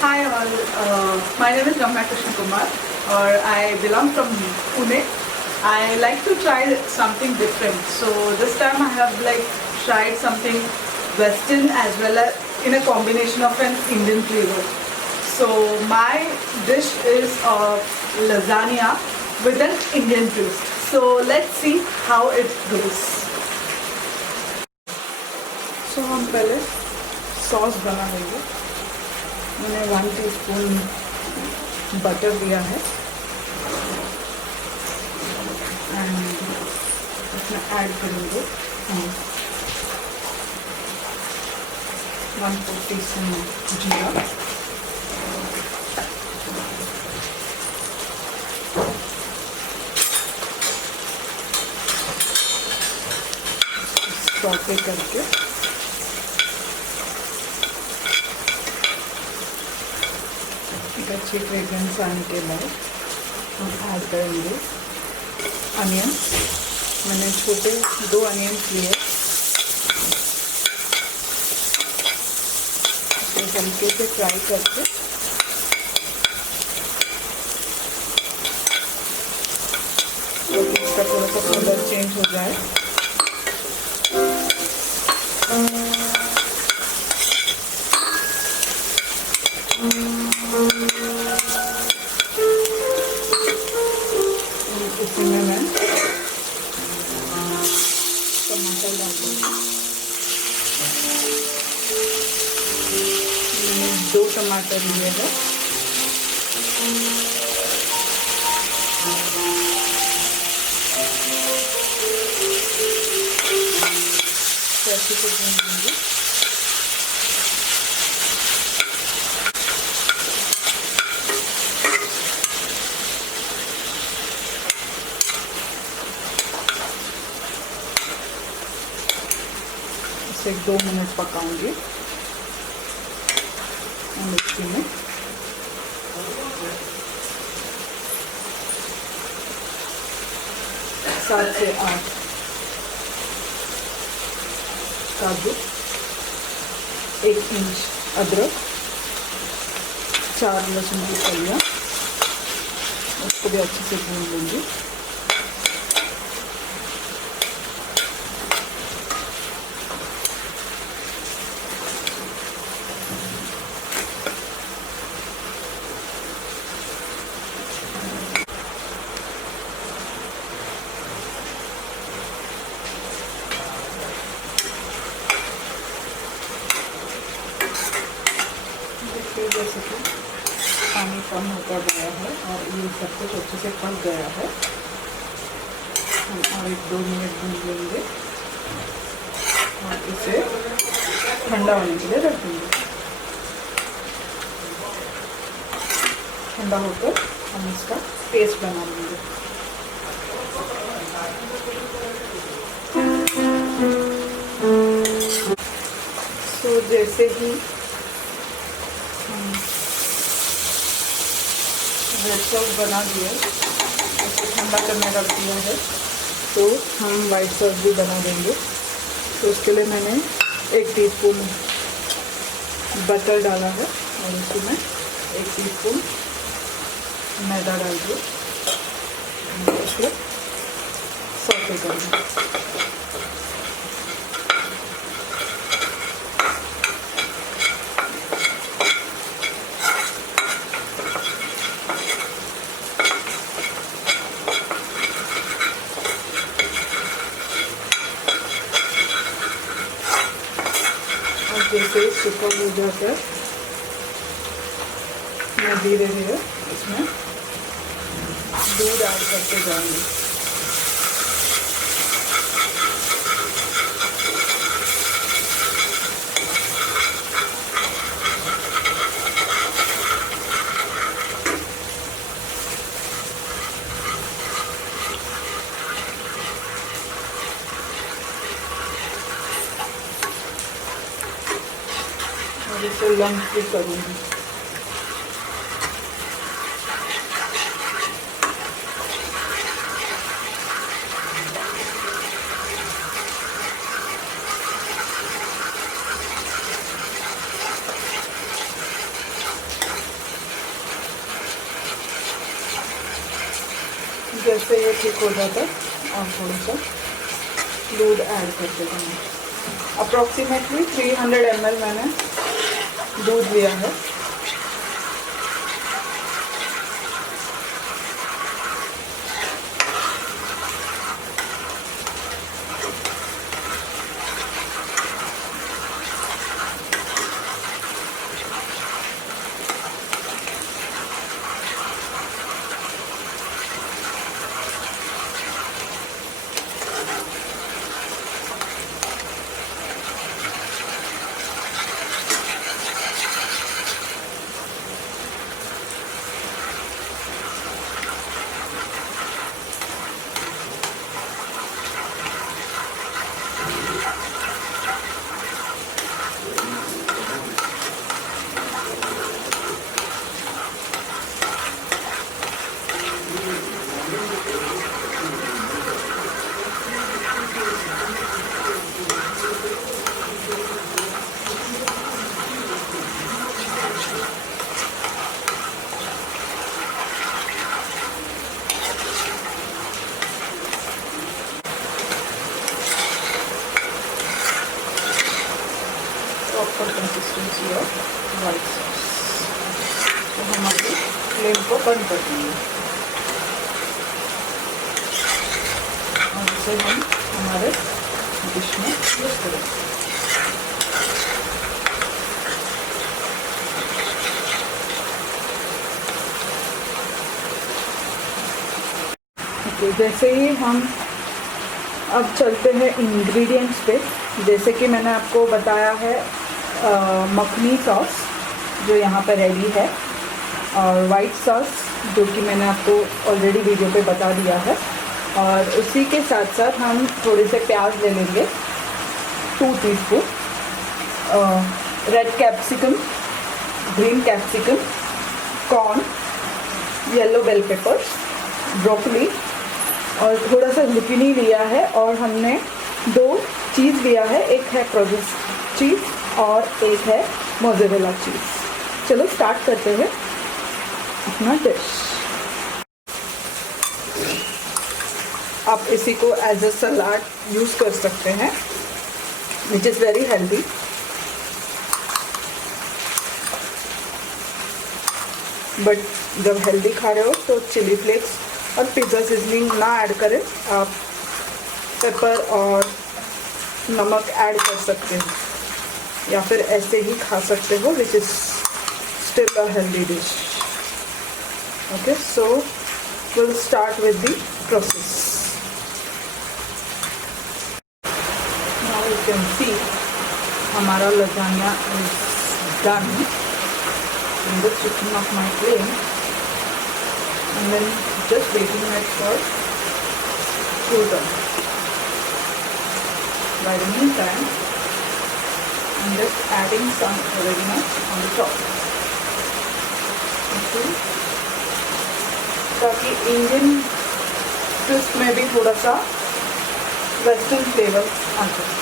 Hi all, my name is Ramya KrishnaKumar or I belong from Pune. I like to try something different. So this time I have tried something Western as well as in a combination of an Indian flavor. So my dish is lasagna with an Indian twist. So let's see how it goes. So हम पहले sauce बना लेंगे. मैंने 1 teaspoon butter दिया है and इसमें add करेंगे हम 1/4 टीस्पून जीरा, सौटे करके अच्छी फ्रेग्रेंस आने के बाद हम ऐड करेंगे अनियन. मैंने छोटे 2 अनियन लिए, इसे हल्के से फ्राई करके तो इसका थोड़ा सा कलर चेंज हो जाए. इसी में मैं टमाटर डाल दूँगी. मैंने 2 टमाटर लिए हैं. अच्छे से भून दूँगी. इसे 2 मिनट पकाऊंगी मिर्ची में. सात से 8 काजू, 1 इंच अदरक, 4 लहसुन की कलियाँ, उसको भी अच्छे से भून लूँगी. जैसे कि पानी कम होता गया है और ये सब कुछ अच्छे से पक गया है. हम और 1-2 मिनट भून लेंगे और इसे ठंडा होने के लिए रख देंगे. ठंडा होकर हम इसका पेस्ट बना लेंगे. तो जैसे ही रेड सॉस बना दिया, इसे ठंडा करने रख दिया है, तो हम वाइट सॉस भी बना देंगे. तो उसके लिए मैंने 1 टीस्पून बटर डाला है और उसमें 1 टीस्पून मैदा डाल दिया. इसको सौटे करेंगे. जैसे सूखा हो जाकर मैं धीरे धीरे इसमें दूध ऐड करते जाऊंगी. और इसे लम्प भी करूँगी. जैसे ये ठीक हो जाता है और थोड़ा सा दूध ऐड कर देता हूँ। अप्रॉक्सीमेटली 300 ml मैंने दूध लिया है। Proper consistency of white sauce. तो हम अभी फ्लेम को बंद कर देंगे और इसे हम हमारे डिश में यूज करेंगे। ओके, जैसे ही हम अब चलते हैं इंग्रेडिएंट्स पे। जैसे कि मैंने आपको बताया है मखनी सॉस जो यहाँ पर रेडी है, और वाइट सॉस जो कि मैंने आपको ऑलरेडी वीडियो पे बता दिया है। और उसी के साथ साथ हम थोड़े से प्याज ले लेंगे, 2 teaspoon, red capsicum, green capsicum, corn, yellow bell peppers, broccoli और थोड़ा सा जुकीनी लिया है। और हमने 2 चीज़ लिया है, एक है प्रोसेस चीज़ और एक है मोज़रेला चीज़। चलो स्टार्ट करते हैं अपना डिश। आप इसी को एज अ सलाद यूज़ कर सकते हैं, which is very healthy. But जब हेल्दी खा रहे हो तो चिली फ्लेक्स और पिज़्ज़ा सीजनिंग ना ऐड करें, आप पेपर और नमक ऐड कर सकते हैं या फिर ऐसे ही खा सकते हो, which is still a healthy dish. Okay, so will start with the process. Now you can see हमारा lasagna is done in the switching of my flame, and then just waiting it for cool down. By the meantime, I'm just adding some oregano on the top, okay, ताकि Indian twist में भी थोड़ा सा western flavour आ जाए।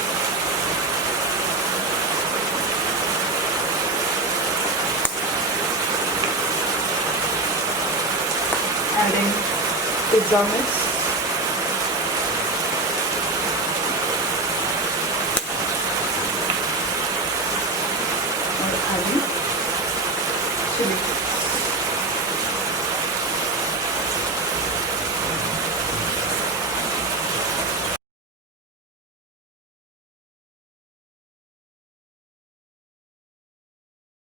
Adding pizza mix, और adding chili flakes.